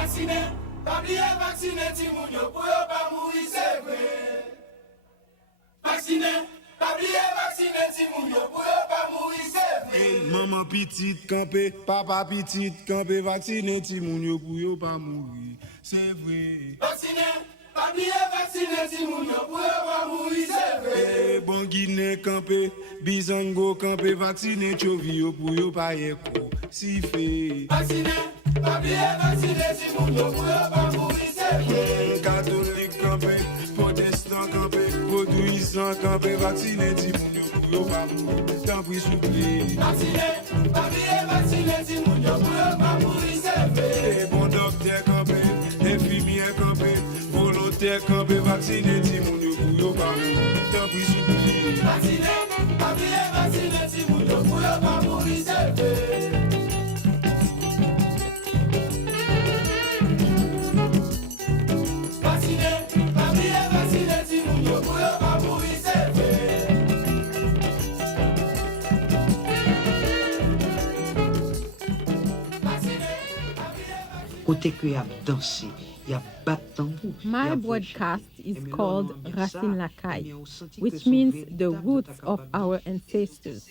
Vacciner, pabliye vacciner ti moun yo pou yo pa mouri, c'est vrai. Vacciner, pabliye vacciner ti moun yo pou yo pa mouri, c'est vrai. Hey, maman petite campé, papa petite campé, vacciner ti moun yo pou yo pa mouri, c'est vrai. Vacciner, pabliye vacciner ti moun yo pou yo pa mouri, c'est vrai. Hey, bon Guinée campé, Bizango campé, vacciner chovi yo pou yo pa yeko, si fait. Vacciner, pabliye vacciner ti moun yo pou yo pa mouri, c'est vrai. Catholique campé, protestant campé, vaudouisant campé, vacciner ti moun yo pou yo pa mouri, tant pis souple. Vacciner, pabliye vacciner ti moun yo pou yo pa mouri, c'est vrai. Hey, bon docteur campé, infirmier campé, volontaire campé, vacciner ti moun yo pou yo pa mouri, tant pis souple. Vacciner, pabliye vacciner ti moun yo pou yo pa mouri, c'est vrai. My broadcast is called Racine Lacaille, which means the roots of our ancestors.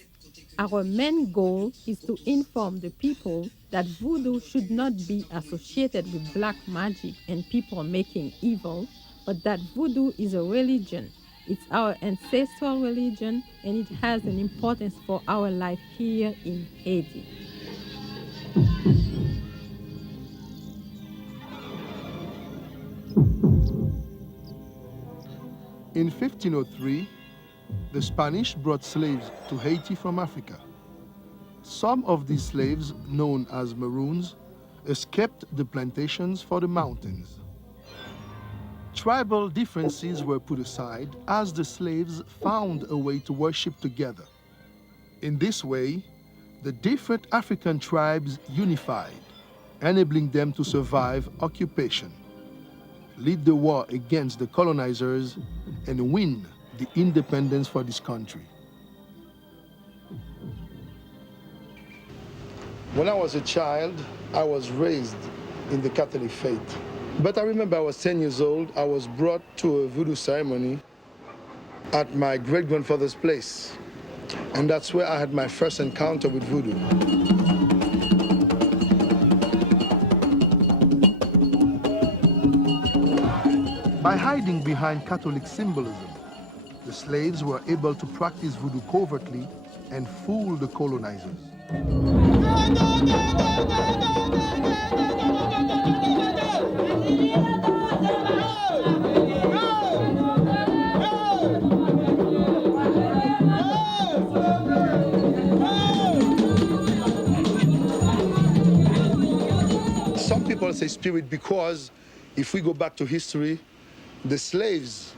Our main goal is to inform the people that voodoo should not be associated with black magic and people making evil, but that voodoo is a religion. It's our ancestral religion, and it has an importance for our life here in Haiti. In 1503, the Spanish brought slaves to Haiti from Africa. Some of these slaves, known as Maroons, escaped the plantations for the mountains. Tribal differences were put aside as the slaves found a way to worship together. In this way, the different African tribes unified, enabling them to survive occupation, lead the war against the colonizers, and win the independence for this country. When I was a child, I was raised in the Catholic faith. But I remember I was 10 years old, I was brought to a voodoo ceremony at my great-grandfather's place. And that's where I had my first encounter with voodoo. By hiding behind Catholic symbolism, the slaves were able to practice voodoo covertly and fool the colonizers. Some people say spirit because if we go back to history, the slaves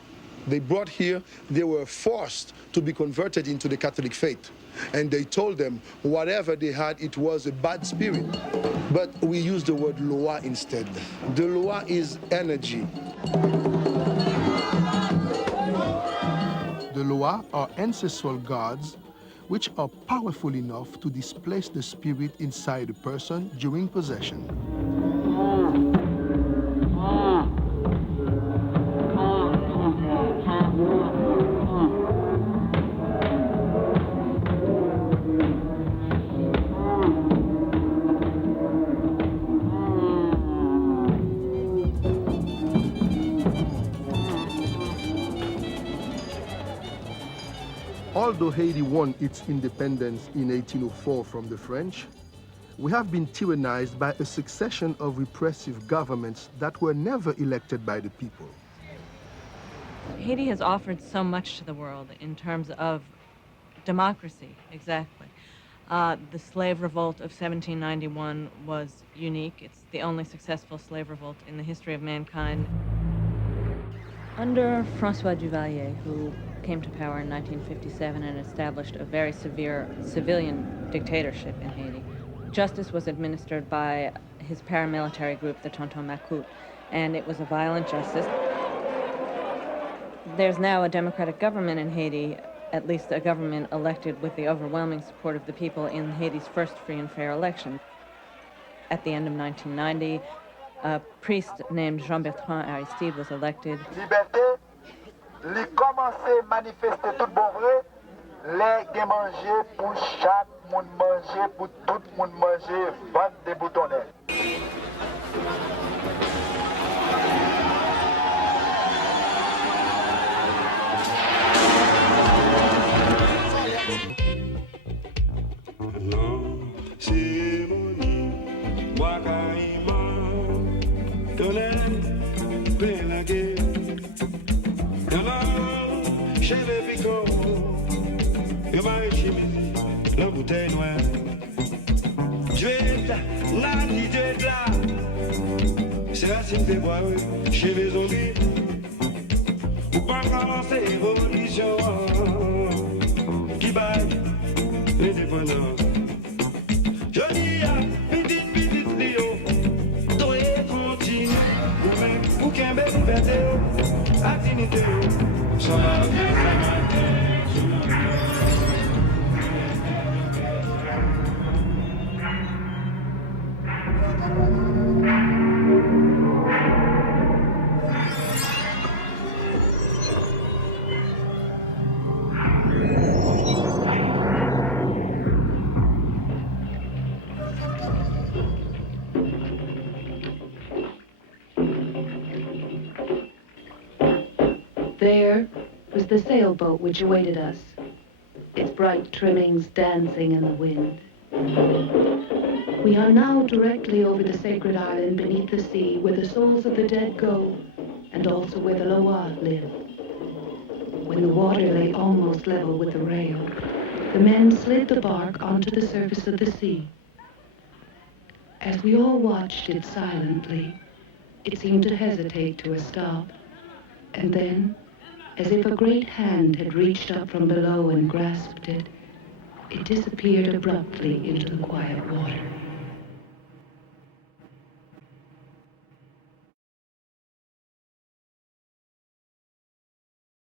they brought here, they were forced to be converted into the Catholic faith. And they told them whatever they had, it was a bad spirit. But we use the word loa instead. The loa is energy. The loa are ancestral gods which are powerful enough to displace the spirit inside a person during possession. Although Haiti won its independence in 1804 from the French, we have been tyrannized by a succession of repressive governments that were never elected by the people. Haiti has offered so much to the world in terms of democracy, exactly. The slave revolt of 1791 was unique. It's the only successful slave revolt in the history of mankind. Under François Duvalier, who came to power in 1957 and established a very severe civilian dictatorship in Haiti, justice was administered by his paramilitary group, the Tonton Macoute, and it was a violent justice. There's now a democratic government in Haiti, at least a government elected with the overwhelming support of the people in Haiti's first free and fair election. At the end of 1990, a priest named Jean-Bertrand Aristide was elected. Liberté, li commencé manifester tout bon vrai, les gen manger pour chaque monde manger, pour tout monde manger, vendre des boutonnets. Bois Cayman, Pélagué, chez les Vicos, et Marie-Chimie, la bouteille noire. Je vais la l'idée de là, c'est Racine des bois, chez les zombies, ou pas lancer évolution, qui baille l'indépendance. Je dis à petite Léo, toi et continue, ou même pour qu'un bel liberté, à dignité, ça va bien, ça va bien. There was the sailboat which awaited us, its bright trimmings dancing in the wind. We are now directly over the sacred island beneath the sea where the souls of the dead go, and also where the Loa live. When the water lay almost level with the rail, the men slid the bark onto the surface of the sea. As we all watched it silently, it seemed to hesitate to a stop, and then, as if a great hand had reached up from below and grasped it, it disappeared abruptly into the quiet water.